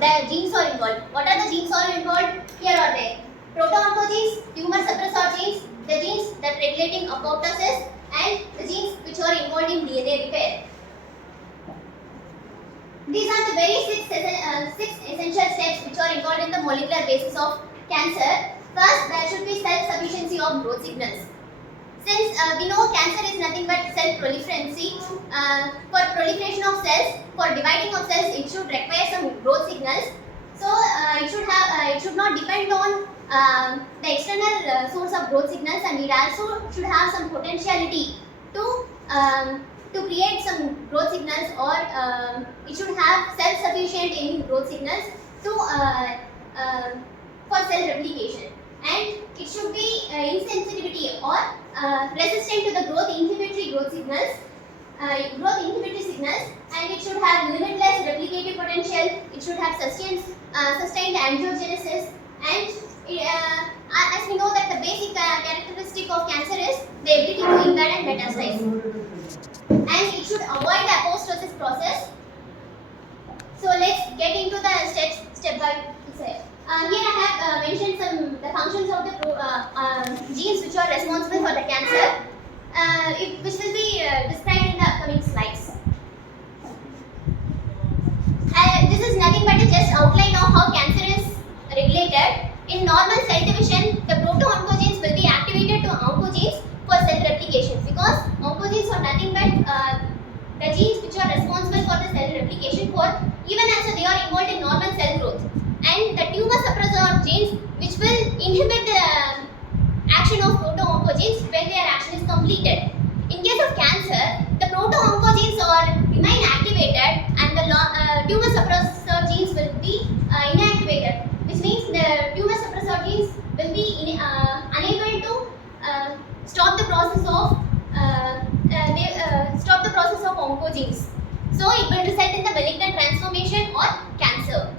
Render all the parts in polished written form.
the genes are involved. What are the genes are involved? Here are they. Proto-oncogenes, tumor suppressor genes, the genes that regulating apoptosis, and the genes which are involved in DNA repair. These are the very six essential steps which are involved in the molecular basis of cancer. First, there should be self-sufficiency of growth signals. Since we know cancer is nothing but cell proliferancy, for proliferation of cells, for dividing of cells, it should require some growth signals. So it should not depend on the external source of growth signals, and it also should have some potentiality to create some growth signals, or it should have self-sufficient in growth signals to for cell replication, and it should be insensitivity or resistant to the growth inhibitory signals, and it should have limitless replicative potential. It should have sustained angiogenesis, and as we know that the basic characteristic of cancer is the ability to invade and metastasize, and it should avoid the apoptosis process. So let's get into the steps step by step. Here I have mentioned the functions of the genes which are responsible for the cancer, which will be described in the upcoming slides. This is nothing but a just outline of how cancer is regulated. In normal cell division, the proto-oncogenes will be activated to oncogenes for cell replication, because oncogenes are nothing but the genes which are responsible for the cell replication, for even also they are involved in normal cell growth, and the tumor suppressor genes which will inhibit the action of proto-oncogenes when their action is completed. In case of cancer, the proto-oncogenes remain activated, and the tumor suppressor genes will be inactivated, which means the tumor suppressor genes will be unable to stop the process of oncogenes. So it will result in the malignant transformation or cancer.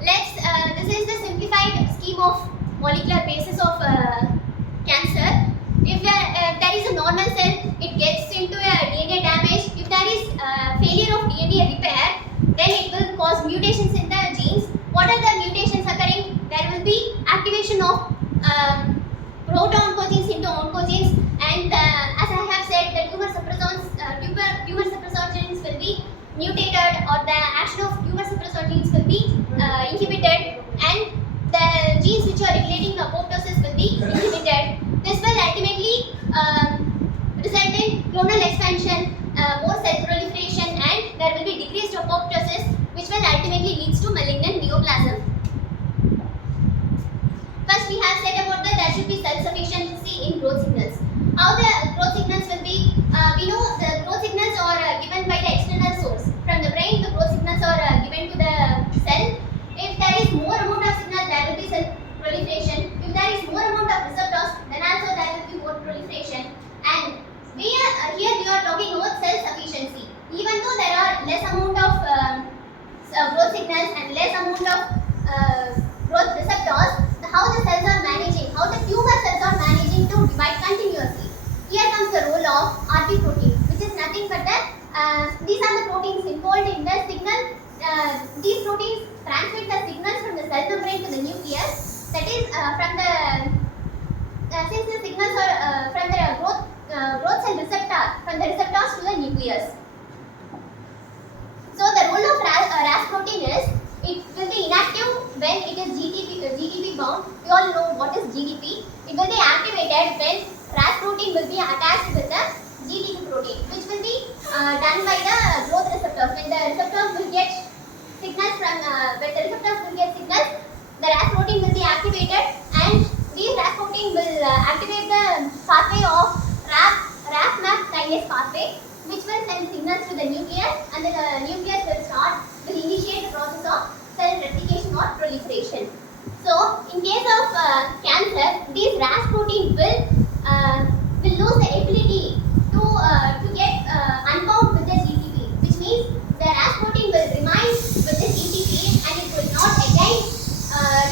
This is the simplified scheme of molecular basis of cancer. If there is a normal cell, it gets into a DNA damage. If there is failure of DNA repair, then it will cause mutations in the genes. What are the mutations occurring? There will be activation of proto-oncogenes into oncogenes, and as I have said, the tumor suppressor genes will be mutated, or the action of tumor suppressor genes will be inhibited, and the genes which are regulating the apoptosis will be inhibited. This will ultimately result in clonal expansion, more cell proliferation, and there will be decreased apoptosis, which will ultimately leads to malignant neoplasm. First, we have said about there should be self-sufficiency in growth signals. How the growth signals will be? We know the growth signals are given by the external source. From the brain, the growth signals are given to the cell. If there is more amount of signal, there will be cell proliferation. If there is more amount of receptors, then also there will be more proliferation. And here we are talking about self-sufficiency. Even though there are less amount of growth signals and less amount of growth receptors, how the cells are managing, how the tumor cells are managing to divide continuously. Here comes the role of RP protein, which is nothing but these are the proteins involved in the signal. These proteins transmit the signals from the cell membrane to the nucleus. That is since the signals are from the growth cell receptor, from the receptors to the nucleus. So the role of RAS protein is, it will be inactive when it is GTP bound. We all know what is GTP. It will be activated when RAS protein will be attached with the GTP protein, which will be done by the growth receptors. When the receptors will get signals the RAS protein will be activated, and these RAS protein will activate the pathway of RAS-MAP kinase pathway, which will send signals to the nucleus, and the nucleus will initiate the process of cell replication or proliferation. So, in case of cancer, these RAS protein will lose the ability to get unbound with the GTP, which means the RAS protein will remain with the GTP, and it will not again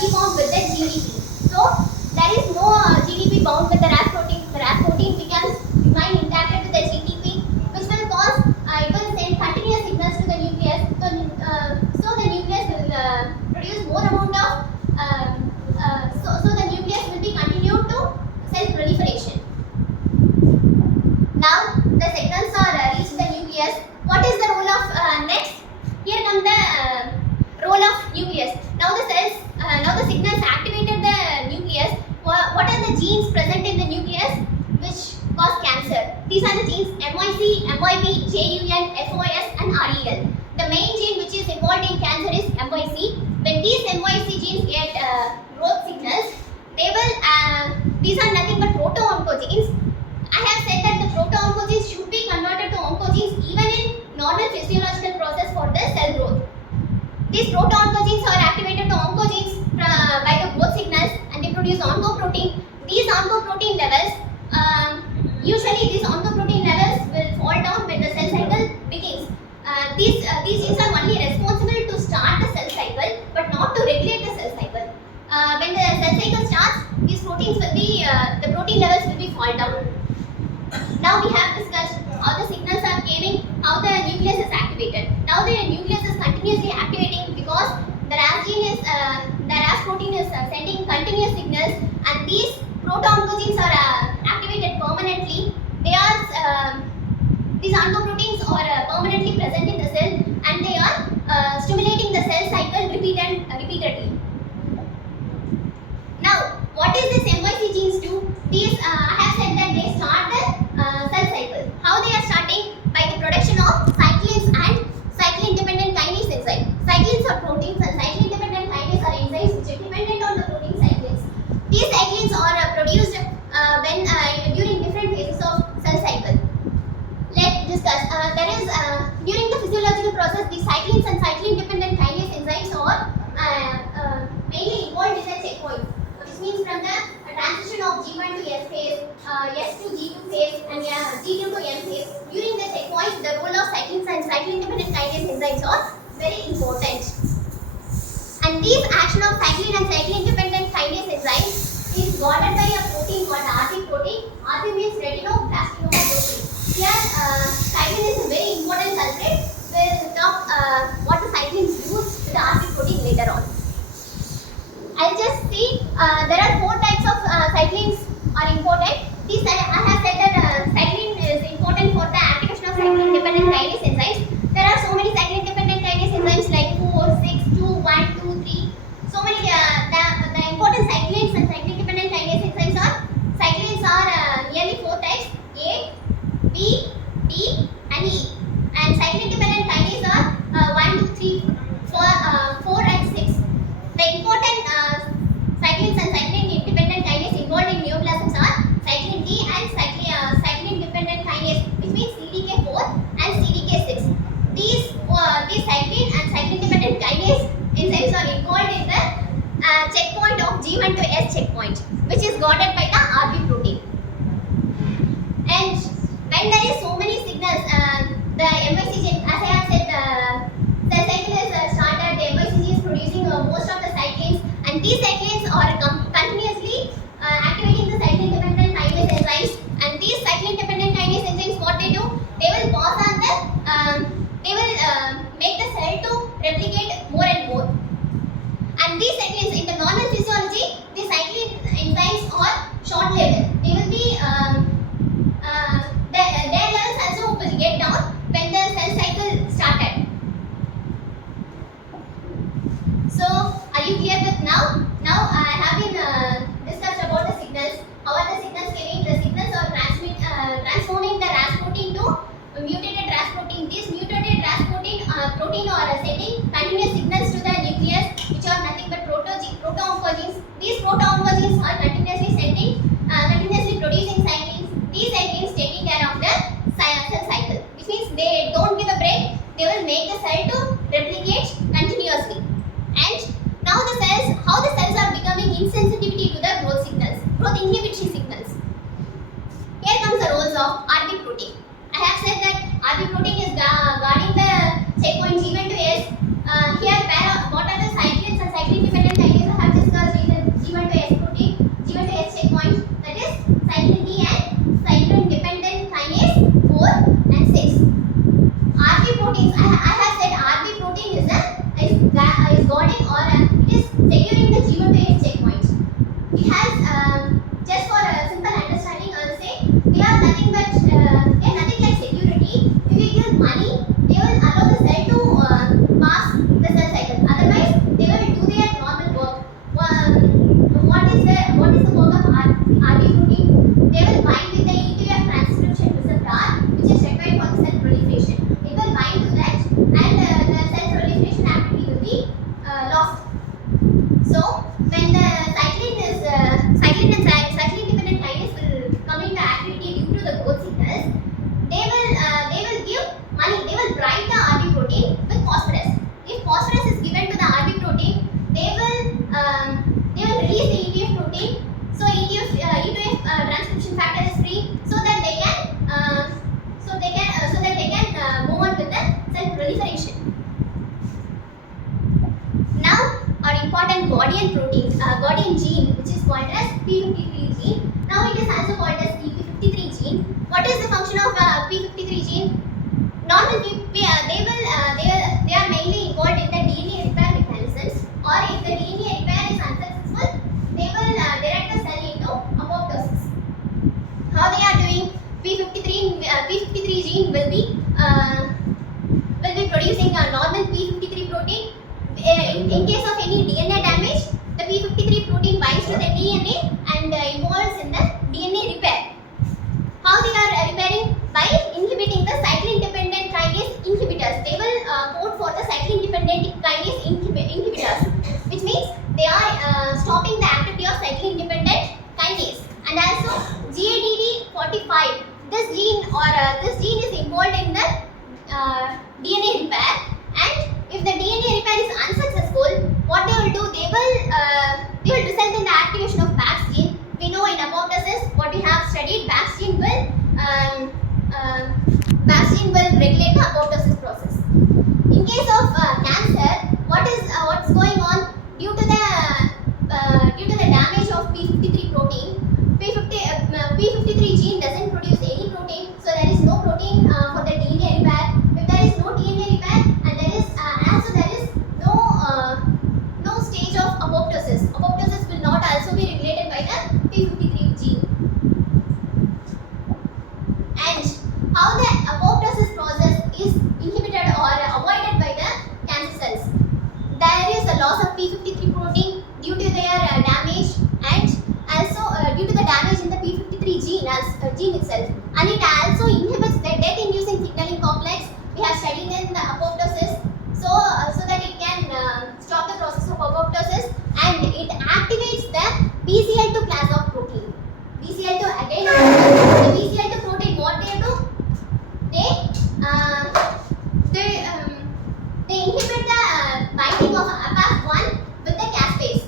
rebound with the GDP. So, there is no GDP bound with the RAS protein. The RAS protein remain intact with the GTP, which will cause it will send continuous signals to the nucleus. So nucleus. Now the signals activated the nucleus. What are the genes present in the nucleus which cause cancer? These are the genes MYC, MYB, JUN, FOS and REL. The main gene which is involved in cancer is MYC. When these MYC genes get growth signals, they will these are nothing but proto-oncogenes. I have said that the proto-oncogenes should be converted to oncogenes even in normal physiological process for the cell growth. These proto-oncogenes are activated to oncogenes by the growth signals and they produce oncoprotein. These oncoprotein levels, usually these oncoprotein levels will fall down when the cell cycle begins. These genes are only responsible to start the cell cycle but not to regulate the cell cycle. When the cell cycle starts, these proteins will be, the protein levels will be fall down. Now we have discussed how the signals are giving, how the nucleus is activated. Now the nucleus is continuously activating because the RAS gene is, the RAS protein is sending continuous signals, and these proto-oncogenes are activated permanently. They are, these oncoproteins are permanently present in the cell, and they are stimulating the cell cycle repeatedly. Now, what is this MYC genes do? These, I have said that they start the cell cycle. How they are starting? By the production of cyclins and cyclin-dependent kinase enzyme. Cyclins are proteins and cyclin-dependent kinase are enzymes which are dependent on the protein cyclins. These cyclins are produced during different phases of cell cycle. Let's discuss. During the physiological process, the cyclins and cyclin-dependent kinase enzymes are mainly involved in the checkpoint. Which means from the transition of G1 to S phase, S to G2 phase and G2 to M phase. During the checkpoint, the role of cyclins and cyclin-dependent kinase enzymes are very important. And these action of cyclin and cyclin-dependent kinase enzymes is guarded by a protein called RB protein. RB means retinoblastoma protein. Here, cyclin is a very important sulfate. We'll talk what the cyclins use with the RB protein later on. I'll just see, there are 4 types of cyclins are important. These I have said that cyclin is important for the activation of cyclin-dependent kinase enzymes. There are so many cyclin-dependent kinase enzymes like 4, 6, 2, 1, 2, 3. So many, the important cyclins and cyclin-dependent kinase enzymes are, cyclins are nearly 4 types, A, B, D and E. And cyclin-dependent kinase are 1, 2, 3, 4 and 6. The important cyclins and cyclin-independent kinase involved in neoplasms are cyclin D and cyclin-dependent kinase, which means CDK4 and CDK6. These cyclin and cyclin-dependent kinase enzymes are involved in the checkpoint of G1 to S checkpoint, which is guarded by the RB protein. And when there is so many signals, the MYC gene, as I have said, the cell cycle is started, the MYC gene is producing most of the cyclins, and these cyclins are continuously activating the cyclin-dependent kinase enzymes. And these cyclin-dependent kinase enzymes, what they do? They will pass on the, they will make the cell to replicate more and more. And these cyclins, in the normal physiology, the cyclin enzymes are short-lived. They will be, their levels also will get down when the cell cycle started. So, are you clear with now? Now I have been discussed about the signals. How are the signals giving? The signals are transforming the RAS protein to mutated RAS protein. These mutated RAS protein are sending continuous signals to the nucleus, which are nothing but proto-oncogenes. These proto-oncogenes are continuously producing cyclins. These cyclins taking care of the cell cycle, which means they don't give a break. They will make the cell to replicate continuously. And now how the cells are becoming insensitivity to the growth signals, growth inhibitory signals. Here comes the roles of RB protein. I have said that RB protein is guarding the checkpoint G1 to S. Here, what are the cyclins and cyclin-dependent kinase I have discussed in the G1 to S protein, G1 to S checkpoint, that is cyclin D and cyclin-dependent kinase 4 and 6. RB proteins, I have said RB protein is guarding or it is securing the G1 to S checkpoint. It has, just for a simple understanding, I will say, they are nothing but, they are nothing like security. If you give money, they will allow the cell to pass the cell cycle. Otherwise, they will transcription activity will be lost. So when the cyclin dependent kinase will come into activity due to the growth signals, they will give money. They will bright the RB protein with phosphorus. If phosphorus is given to the RB protein, they will release the ETF protein. So ETF transcription factor is free, so that they can move on with the cell proliferation. Now our important guardian protein, guardian gene, which is called as P53 gene. Now it is also called as P53 gene. What is the function of P53 gene? Normally, they are mainly involved in the DNA repair mechanisms, or if the DNA repair is unsuccessful, they will direct the cell into apoptosis. How they are doing? P53 gene will be producing a normal P53 protein. In case of any DNA damage, the P53 protein binds to the DNA and involves in the DNA repair. How they are repairing? By inhibiting the cyclin-dependent kinase inhibitors. They will vote for the cyclin-dependent kinase inhibitors, which means they are stopping the activity of cyclin-dependent kinase. And also GADD45. This gene is involved in the DNA repair. And if the DNA repair is unsuccessful, what they will do? They will result in the activation of BAX gene. We know in apoptosis, what we have studied, BAX gene will regulate the apoptosis process. In case of cancer, what's going on? Due to the damage of P53 protein, P53 gene doesn't produce any protein, so there is no protein for the DNA repair. If there is no DNA repair, and there is no stage of apoptosis. Apoptosis will not also be regulated by the P53 gene. And how the apoptosis process is inhibited or avoided by the cancer cells? There is a loss of P53 protein due to their damage, and also due to the damage in the P53 gene itself, and it also inhibits the death-inducing signaling complex. We have studied in the apoptosis, so that it can stop the process of apoptosis, and it activates the BCL2 class of protein. BCL2 again, the BCL2 protein, what they do? They inhibit the binding of APAF1 with the caspase.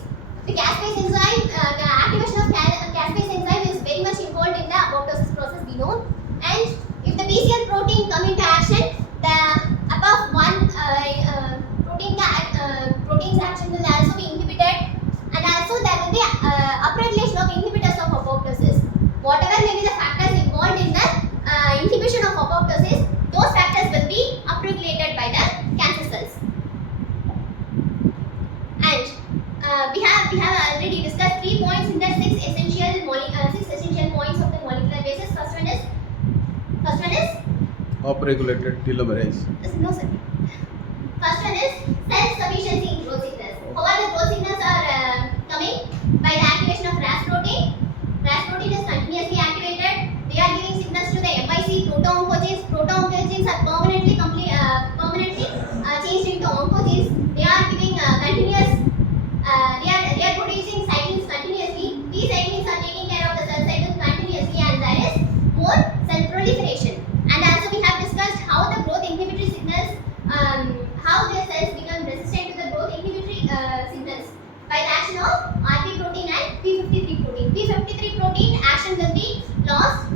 The caspase enzyme, the activation of caspase enzyme is very much involved in the apoptosis process, we know. And if the BCL protein come into action, the APAF1 protein's action will also be inhibited, and also there will be upregulation of inhibitors of apoptosis. Whatever may be the factors involved in the inhibition of apoptosis, those factors will be upregulated by the cancer cells. And we have already discussed 3 points in the 6 essential points of the molecular basis. First one is upregulated telomerase. No, sir. First one is self-sufficiency in growth signals. However, the growth signals are coming by the activation of RAS protein. RAS protein is continuously activated. They are giving signals to the MIC proto-oncogenes. Proto-oncogenes are permanently changed into oncogenes. They are giving continuous. They are producing cyclins continuously. These cyclins are taking care of the cell cycle continuously, and there is more cell proliferation. And also we have discussed how the growth inhibitory signals, how the cells become resistant to the growth inhibitory signals by the action of RP protein and P53 protein. P53 protein action will be lost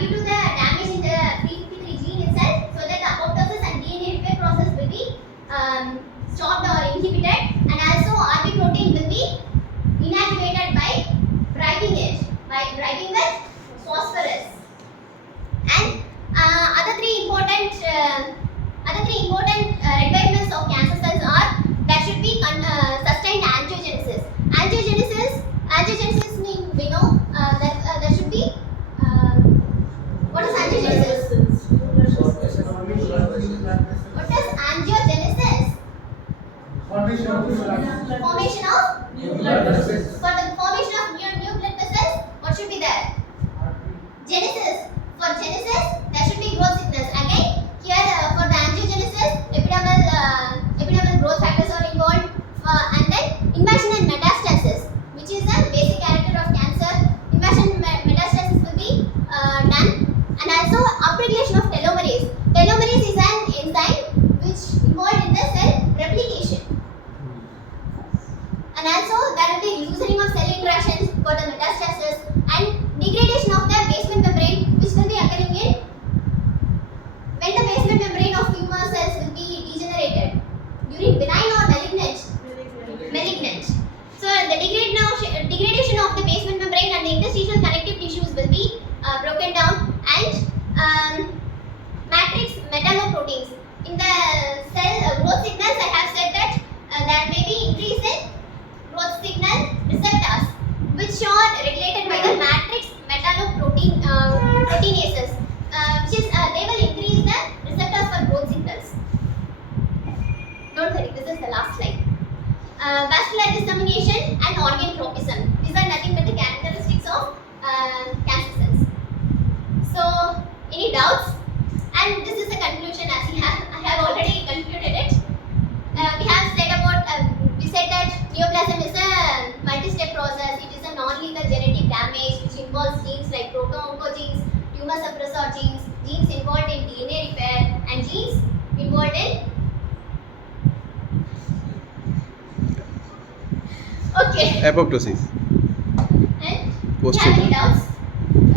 due to the damage in the P53 gene itself, so that the apoptosis and DNA repair process will be stopped or inhibited, and also RP protein will be inactivated by driving with phosphorus. And other three important requirements of cancer cells are there should be sustained angiogenesis. Angiogenesis means we know that there should be what is angiogenesis? What is angiogenesis? Formation of new blood vessels. For the formation of new blood vessels, what should be there? Genesis. For genesis, there should be growth signals. Again, here for the angiogenesis, epidermal growth factors are involved, and then invasion and metastasis, which is the basic character of cancer. Invasion and metastasis will be done, and also upregulation of telomerase. Telomerase is an enzyme which involved in the cell replication, and also there will be loosening of cell interactions for the metastasis and degradation of the basement membrane, which will be occurring in when the basement membrane of tumor cells will be degenerated during benign or malignant. Malignant. So the degradation of the basement membrane and the interstitial connective tissues will be broken down, and matrix metalloproteins in the cell growth signals. I have said that there may be increase in growth signal receptors, which are regulated by the matrix proteinases, which is they will increase the receptors for growth signals. Don't worry, this is the last slide. Vascular dissemination and organ tropism. These are nothing but the characteristics of cancer cells. So, any doubts? And this is the conclusion. As I have already concluded it. We said that neoplasm is a multi-step process. It is a non-lethal genetic damage which involves genes like proto-oncogenes, tumor suppressor genes, genes involved in DNA repair, and genes involved in. Okay. Apoptosis. And do you Question. have any doubts?